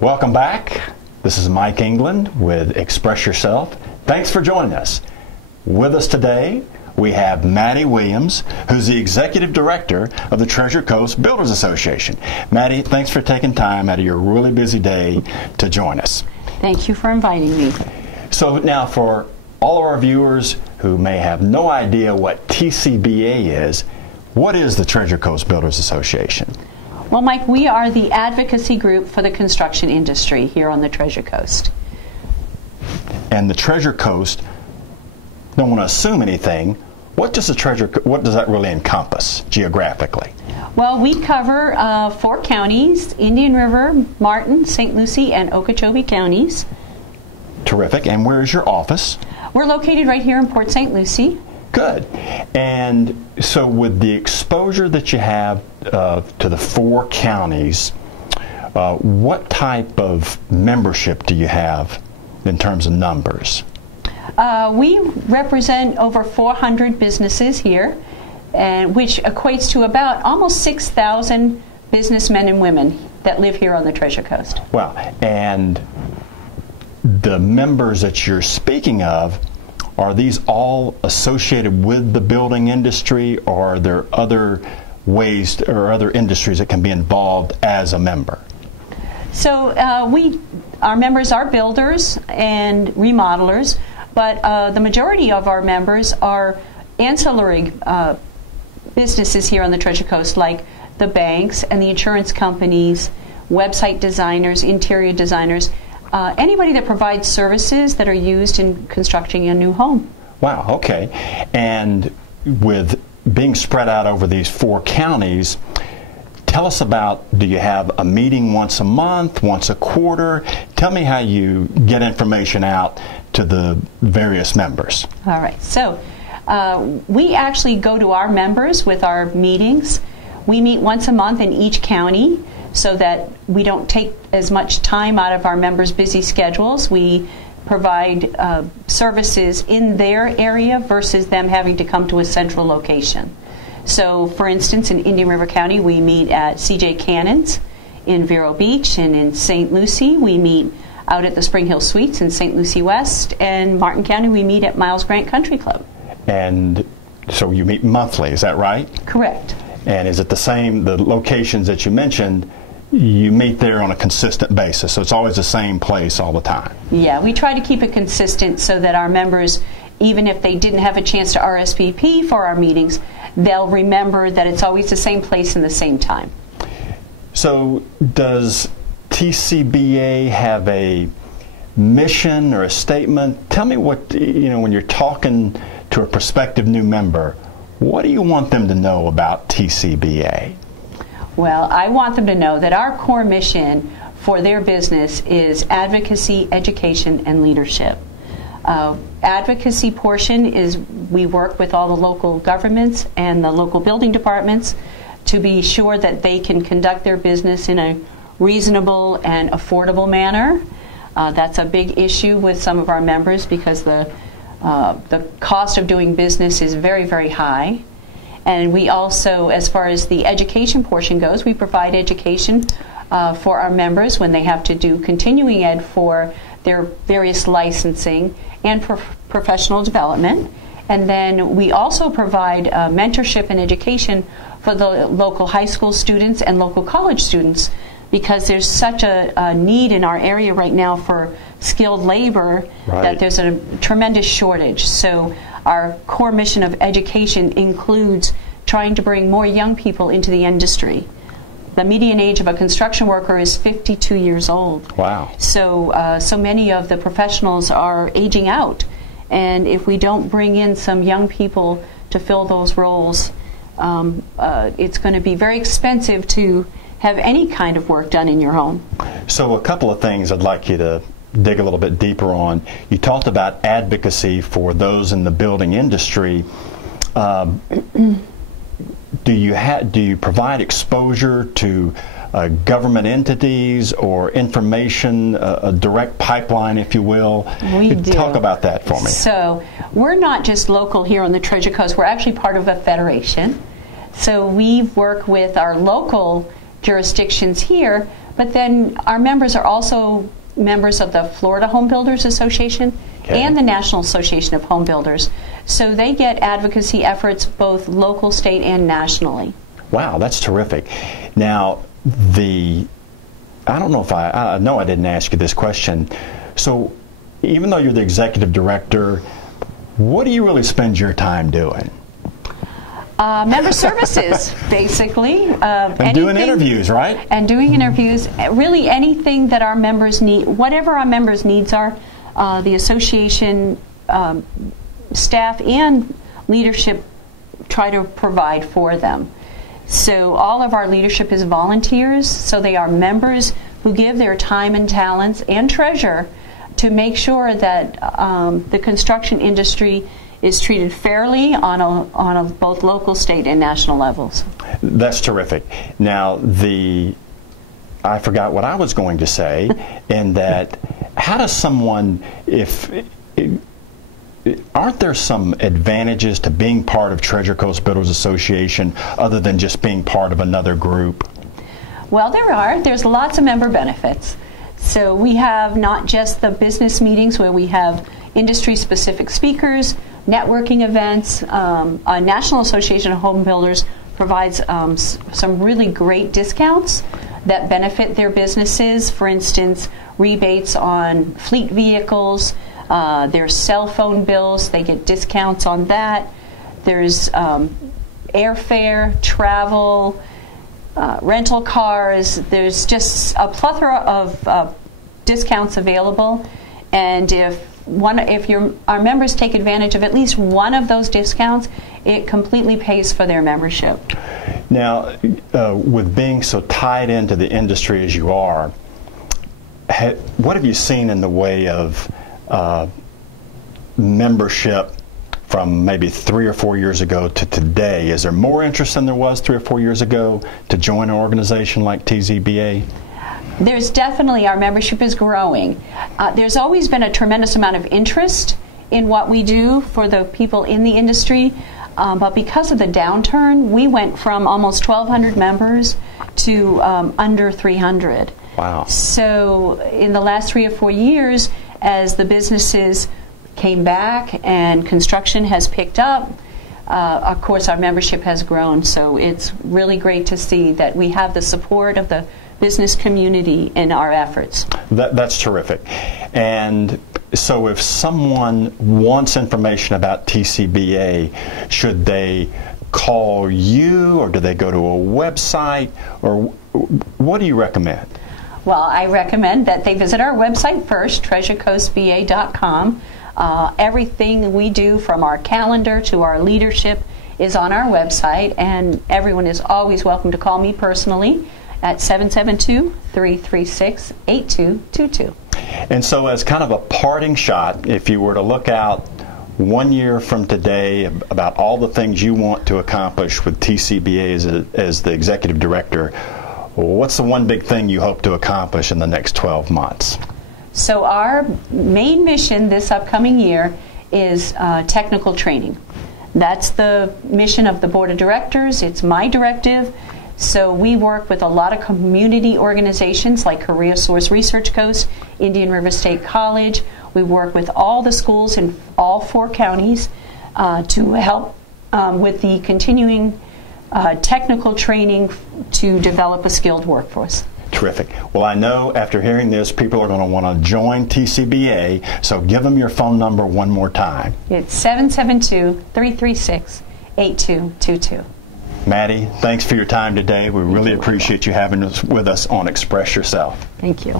Welcome back. This is Mike England with Express Yourself. Thanks for joining us. With us today, we have Maddie Williams, who's the Executive Director of the Treasure Coast Builders Association. Maddie, thanks for taking time out of your really busy day to join us. Thank you for inviting me. So now, for all of our viewers who may have no idea what TCBA is, what is the Treasure Coast Builders Association? Well, Mike, we are the advocacy group for the construction industry here on the Treasure Coast. And the Treasure Coast, don't want to assume anything, what does that really encompass geographically? Well, we cover 4 counties, Indian River, Martin, St. Lucie, and Okeechobee counties. Terrific. And where is your office? We're located right here in Port St. Lucie. Good. And so with the exposure that you have to the 4 counties, what type of membership do you have in terms of numbers? We represent over 400 businesses here, and which equates to about almost 6,000 businessmen and women that live here on the Treasure Coast. Wow. And the members that you're speaking of, are these all associated with the building industry, or are there other ways or other industries that can be involved as a member? So our members are builders and remodelers, but the majority of our members are ancillary businesses here on the Treasure Coast, like the banks and the insurance companies, website designers, interior designers, anybody that provides services that are used in constructing a new home. Wow, okay. And with being spread out over these 4 counties, tell us about, do you have a meeting once a month, once a quarter? Tell me how you get information out to the various members. All right. So we actually go to our members with our meetings. We meet once a month in each county so that we don't take as much time out of our members' busy schedules. We provide services in their area versus them having to come to a central location. So, for instance, in Indian River County, we meet at CJ Cannon's in Vero Beach, and in St. Lucie, we meet out at the Spring Hill Suites in St. Lucie West, and Martin County, we meet at Miles Grant Country Club. And so you meet monthly, is that right? Correct. And is it the same, the locations that you mentioned, you meet there on a consistent basis, so it's always the same place all the time? Yeah, we try to keep it consistent so that our members, even if they didn't have a chance to RSVP for our meetings, they'll remember that it's always the same place and the same time. So does TCBA have a mission or a statement? Tell me what, when you're talking to a prospective new member, what do you want them to know about TCBA? Well, I want them to know that our core mission for their business is advocacy, education, and leadership. Advocacy portion is we work with all the local governments and the local building departments to be sure that they can conduct their business in a reasonable and affordable manner. That's a big issue with some of our members because the cost of doing business is very, very high. And we also, as far as the education portion goes, we provide education for our members when they have to do continuing ed for their various licensing and for professional development. And then we also provide mentorship and education for the local high school students and local college students, because there's such a need in our area right now for skilled labor that there's a tremendous shortage. So our core mission of education includes trying to bring more young people into the industry. The median age of a construction worker is 52 years old. Wow. So so many of the professionals are aging out. And if we don't bring in some young people to fill those roles, it's going to be very expensive to have any kind of work done in your home. So a couple of things I'd like you to dig a little bit deeper on. You talked about advocacy for those in the building industry. Do you provide exposure to government entities or information, a direct pipeline, if you will? We do. Talk about that for me. So we're not just local here on the Treasure Coast. We're actually part of a federation. So we work with our local jurisdictions here, But then our members are also members of the Florida Home Builders Association and the National Association of Home Builders. So they get advocacy efforts both local, state, and nationally. Wow, that's terrific. Now, I don't know if I know I didn't ask you this question. So even though you're the executive director, what do you really spend your time doing? Member services, basically. And doing interviews, right? And doing interviews. Really anything that our members need, whatever our members' needs are, the association staff and leadership try to provide for them. So all of our leadership is volunteers, so they are members who give their time and talents and treasure to make sure that the construction industry is treated fairly on both local, state, and national levels. That's terrific. Now, I forgot what I was going to say, in that, how does someone, aren't there some advantages to being part of Treasure Coast Builders Association other than just being part of another group? Well, there are. There's lots of member benefits. So we have not just the business meetings where we have industry-specific speakers, networking events. A National Association of Home Builders provides some really great discounts that benefit their businesses. For instance, rebates on fleet vehicles, their cell phone bills, they get discounts on that. There's airfare, travel, rental cars. There's just a plethora of discounts available. And if our members take advantage of at least one of those discounts, it completely pays for their membership. Now, with being so tied into the industry as you are, what have you seen in the way of membership from maybe 3 or 4 years ago to today? Is there more interest than there was 3 or 4 years ago to join an organization like TZBA? There's definitely, our membership is growing. There's always been a tremendous amount of interest in what we do for the people in the industry, but because of the downturn, we went from almost 1,200 members to under 300. Wow. So in the last 3 or 4 years, as the businesses came back and construction has picked up, of course our membership has grown. So it's really great to see that we have the support of the business community in our efforts. That's terrific. And so if someone wants information about TCBA, should they call you, or do they go to a website, or what do you recommend? Well, I recommend that they visit our website first, treasurecoastba.com. Everything we do, from our calendar to our leadership, is on our website, and everyone is always welcome to call me personally at 772-336-8222. And so as kind of a parting shot, if you were to look out 1 year from today about all the things you want to accomplish with TCBA as the executive director, what's the one big thing you hope to accomplish in the next 12 months? So our main mission this upcoming year is technical training. That's the mission of the board of directors. It's my directive. So we work with a lot of community organizations like Career Source Research Coast, Indian River State College. We work with all the schools in all 4 counties to help with the continuing technical training to develop a skilled workforce. Terrific. Well, I know after hearing this, people are going to want to join TCBA, so give them your phone number one more time. It's 772-336-8222. Maddie, thanks for your time today. We really appreciate you having us with us on Express Yourself. Thank you.